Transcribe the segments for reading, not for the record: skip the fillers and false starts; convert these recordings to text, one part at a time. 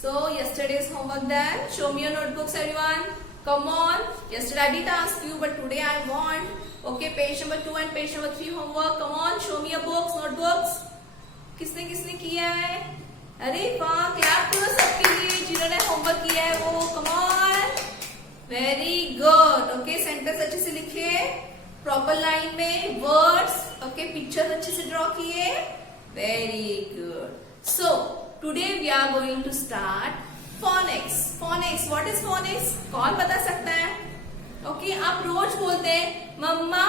So yesterday's homework done. Show me your notebooks, everyone. Come on. Yesterday I did ask you, but today I want. Okay, page number 2 and page number 3 homework. Come on, show me your books, notebooks. किसने किसने किया है? अरे वाह, clap करो सबके लिए जिन्होंने होमवर्क किया है वो. Come on. Very good. Okay, sentence अच्छे से लिखे. प्रॉपर लाइन में वर्ड्स. ओके, पिक्चर्स अच्छे से ड्रॉ किए. Very good. So today we are going to start phonics. Phonics. What is phonics? कौन बता सकता है? ओके, आप रोज बोलते हैं मम्मा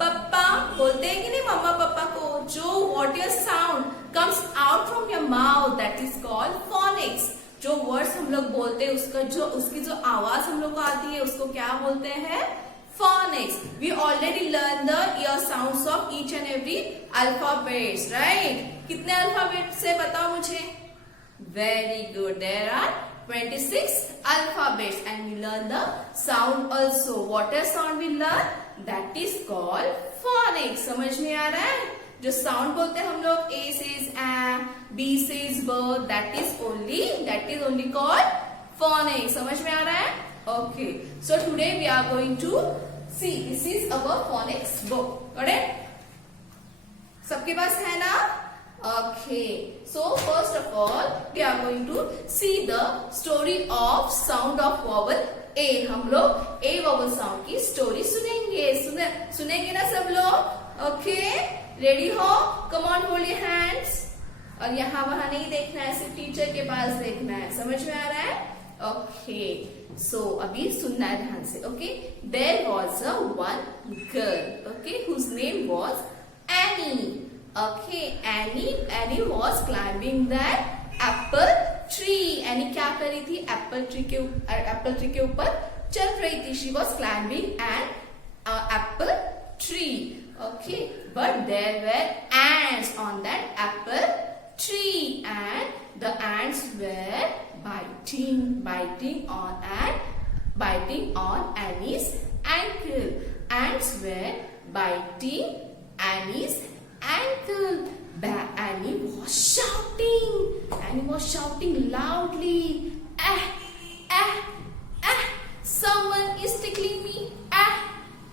पप्पा, बोलते हैं कि नहीं मम्मा पापा को? जो what your sound comes out from your mouth, that is called phonics. जो वर्ड्स हम लोग बोलते हैं उसकी जो आवाज हम लोग को आती है उसको क्या बोलते हैं? Phonics. We already learned the ear sounds of each and every alphabets, right? कितने अल्फाबेट से बताओ मुझे? Very good. There are 26 alphabets, and we learn the sound also. What is sound we learn? That is called phonics. समझ में आ रहा है? जो sound बोलते हैं हम लोग, A says a, B says b, that is only called phonics. समझ में आ रहा है? Okay. So today we are going to see. This is our phonics book. Correct? सबके पास है ना? Okay. So first of all, we are going to see the story of sound of vowel A. हम लोग A vowel sound की story सुनेंगे. सुनेंगे ना सब लोग? Okay. रेडी हो? Come on, hold your hands. और यहाँ वहाँ नहीं देखना है, सिर्फ टीचर के पास देखना है. समझ में आ रहा है? Okay. So अभी सुनना है ध्यान से. Okay. There was a one girl. Okay. Whose name was Annie. Okay. Annie was climbing that apple tree. Annie क्या कर रही थी? एप्पल ट्री के ऊपर चल रही थी. She was climbing an apple tree. Okay, but there were ants on that apple tree, and the ants were biting on Annie's ankle. Ants were biting Annie's ankle. Annie was shouting loudly. Ah, ah, ah! Someone is tickling me. Ah,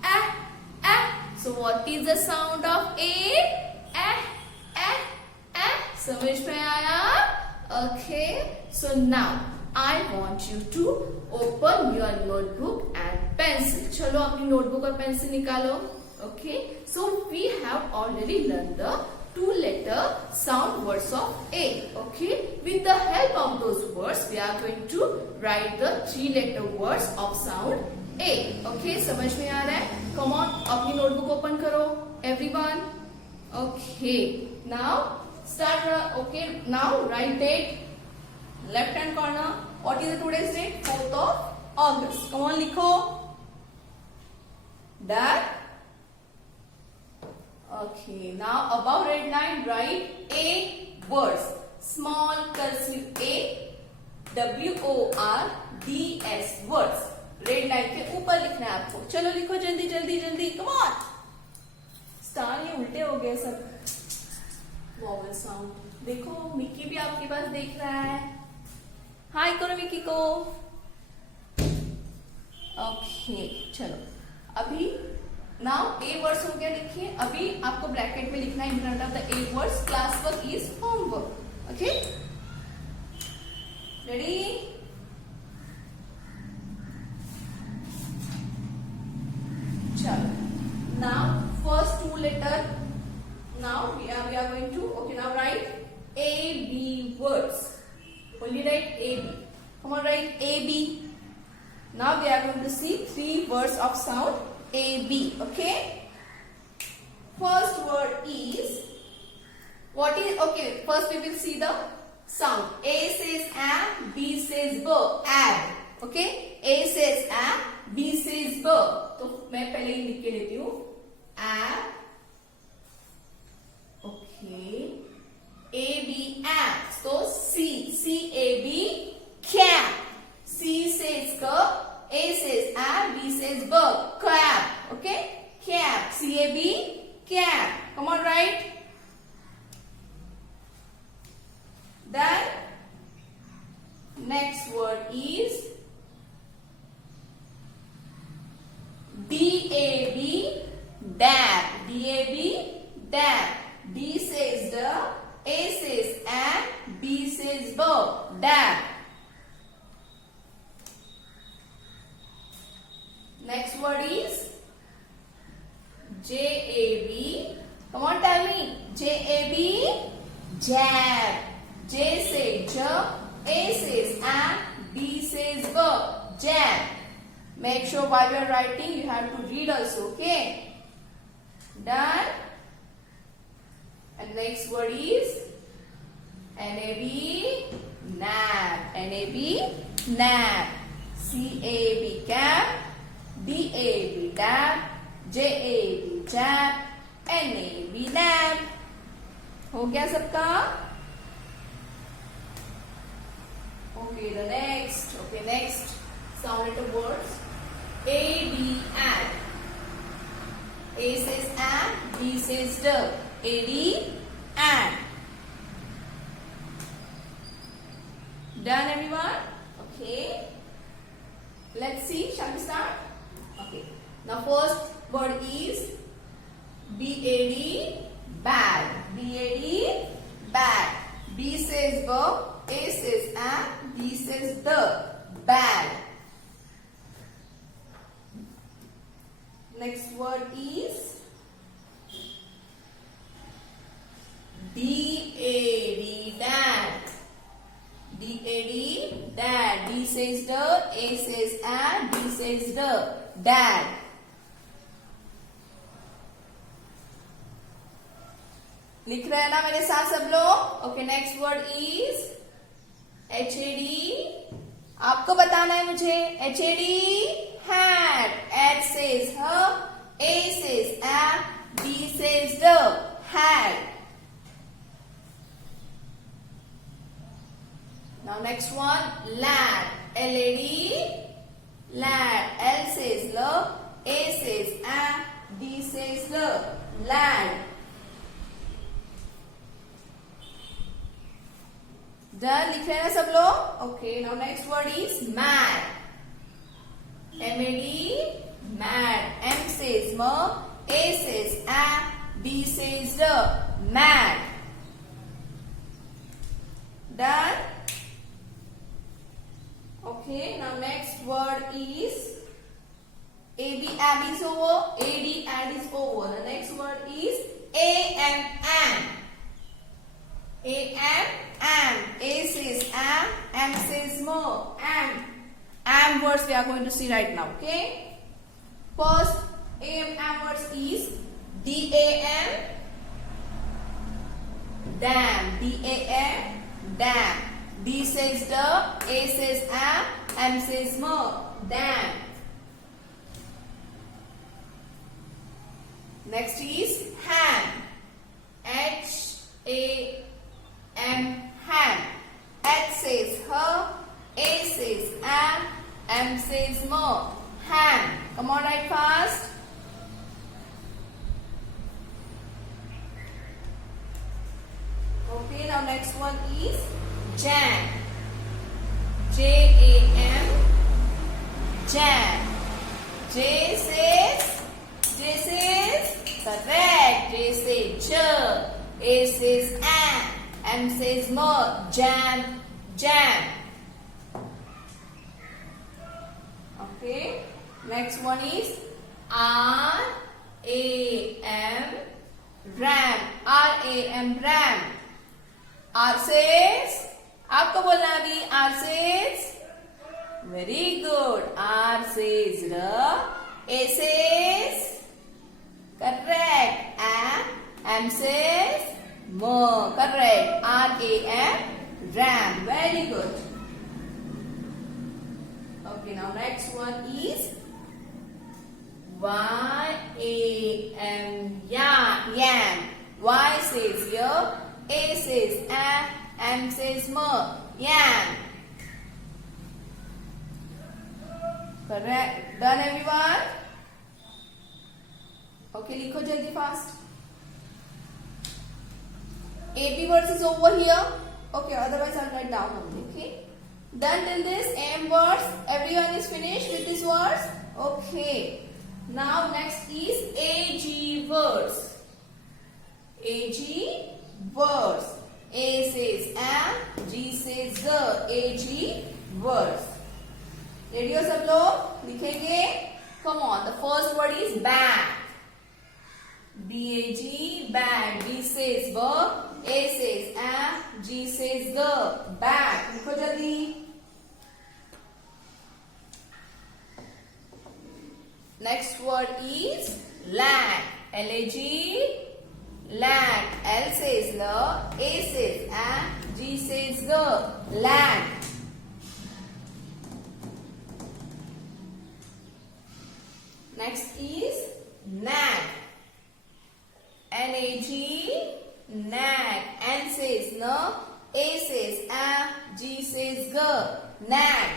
ah, ah! So what is the sound of A? Ah, ah, ah. समझ में आया? Okay. So now I want you to open your notebook and pencil. चलो अपनी notebook और pencil निकालो. Okay. So we have already learned the 2-letter sound words of A. Okay. With the help of those words, we are going to write the 3-letter words of sound A. Okay. समझ में आ रहा है? Come on, अपनी notebook open करो, everyone. Okay. Now start. Okay. Now write date. Left hand corner. What is the today's date? 4th of August. Come on, लिखो. That. Okay. Now above red line, write A words. Small cursive A. WORDS words. Red line के ऊपर लिखना है आपको. चलो लिखो जल्दी जल्दी जल्दी. Come on. स्टार ये उल्टे हो गए सब. Vowel sound. देखो मिक्की भी आपके पास देख रहा है. हाय करो मिक्की को. ओके चलो अभी नाउ ए वर्ड्स हो गया. लिखिए अभी आपको ब्रैकेट में लिखना है in front of the A words. Class work is homework. Okay ready? Now first 2 letter. Now we are going to. Okay, now write A B words. Only write A B. Come on, write A B. Now we are going to see 3 words of sound A B. Okay. First word is what is? Okay, first we will see the sound. A says a, B says b. Ab. Okay. A says a, B says b. तो मैं पहले ही लिख के लेती हूँ. Ab. Okay. A B ab. So C A B cap. C says c, A says ab, B says b. Cap. Okay. Cap. C A B cap. Come on, write. Then Next word is DAB, dab. DAB, dab. D says the, A says and, B says bo, dab. Next word is JAB. Come on, tell me. JAB, jab. J says j, A says and, B says bo, jab. Make sure while you are writing, you have to read also, okay? Done. And next word is NAB, nab. NAB, nab. CAB, cab. DAB, dab. JAB, jab. NAB, nab. हो गया सबका? Okay, the next. Okay, next. Sound letter words. AD, and. A says and, D says d. AD, and. Done, everyone? Okay. Let's see. Shall we start? Okay. Now, first word is BAD, bad. BAD, bad. B says b, A says and, D says the, bad. Next word is DAD, dad. DAD, dad. D says the, A says and, D says the, dad. लिख रहे हैं ना मेरे साथ सब लोग? Okay, next word is HAD. आपको बताना है मुझे. HAD, hat. H says her, A says a, D says the, hat. Now next one, lad. LAD, lad. L says l, A says a, D says the, lad. Done. लिख रहे हैं सब लोग? Okay. Now next word is mad. MAD, mad. M says m, A says a, D says the, mad. Done. Okay. Now next word is AB, ab is over. AD, ad is over. The next word is AM, am. AM, am. A says am, M says mo, am. Am words we are going to see right now, okay? First AM, am words is DAM, dam. DAM, dam. D says the, A says am, M says mo, dam. Next is ham. HAM, ham. H says her, A says am, M says mo, ham. Come on, write fast. Okay, now next one is jam. JAM, jam. J says, correct. J says j, A says am, M says mo, jam, jam. Okay. Next one is RAM, ram. RAM, ram. R says, आपको बोलना अभी. R says, very good. R says r. A says, correct. M says mo, correct. RAM, ram. Very good. Okay, now next one is YAM, yam. Y says ya, A says M says mo, yam. Correct. Done, everyone? Okay, लिखो जल्दी fast. AP words is over here. Okay, otherwise I'll write down only. Okay. Done till this AM words. Everyone is finished with these words? Okay. Now next is AG words. AG words. A says am, G says the. AG words. Ready हो सब लोग? लिखेंगे? Come on. The first word is bag. B-A-G, bag. B says b, A says am, G says the. Bag. लिखो जल्दी. Next word is lag. L-A-G, lag. L says the, A says am, G says the. Lag. Next is nag. N-A-G, nag. N says no, A says am, G says g. Nag.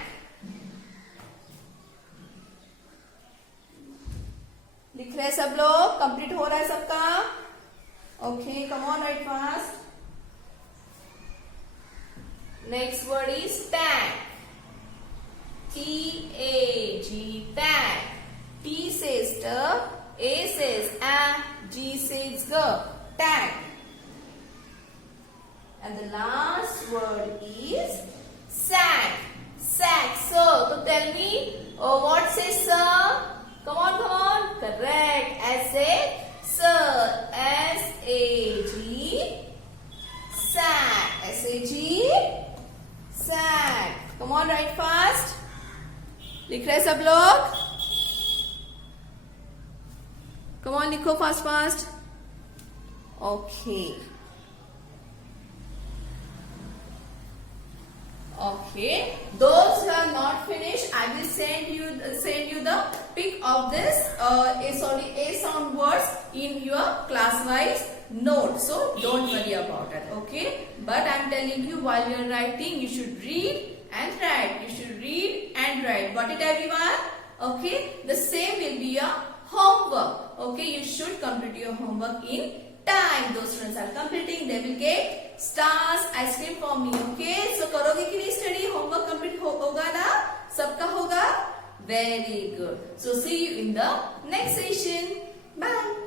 लिख रहे सब लोग? Complete हो रहा है सबका? Okay, come on, right fast. Next word is tag. T-A-G, tag. T says t, A says am, G says g. Tag. And the last word is sack. Sack. So tell me, what says sir? Come on, come on. Correct. S-A, sir. S-A-G, sack. S-A-G, sack. Come on, write fast. लिख रहे सब लोग? Come on, लिखो fast, fast. Okay. Okay. Those who are not finished, I will send you the pic of this A sound words in your class-wise note. So don't worry about it. Okay. But I am telling you, while you are writing, you should read and write. You should read and write. Got it, everyone? Okay. The same will be your homework. Okay. You should complete your homework in time. Those students are completing, they will get stars, ice cream from me. Okay. So करोगे कि नहीं study? Homework complete होगा ना? सबका होगा? Very good. So see you in the next session. Bye.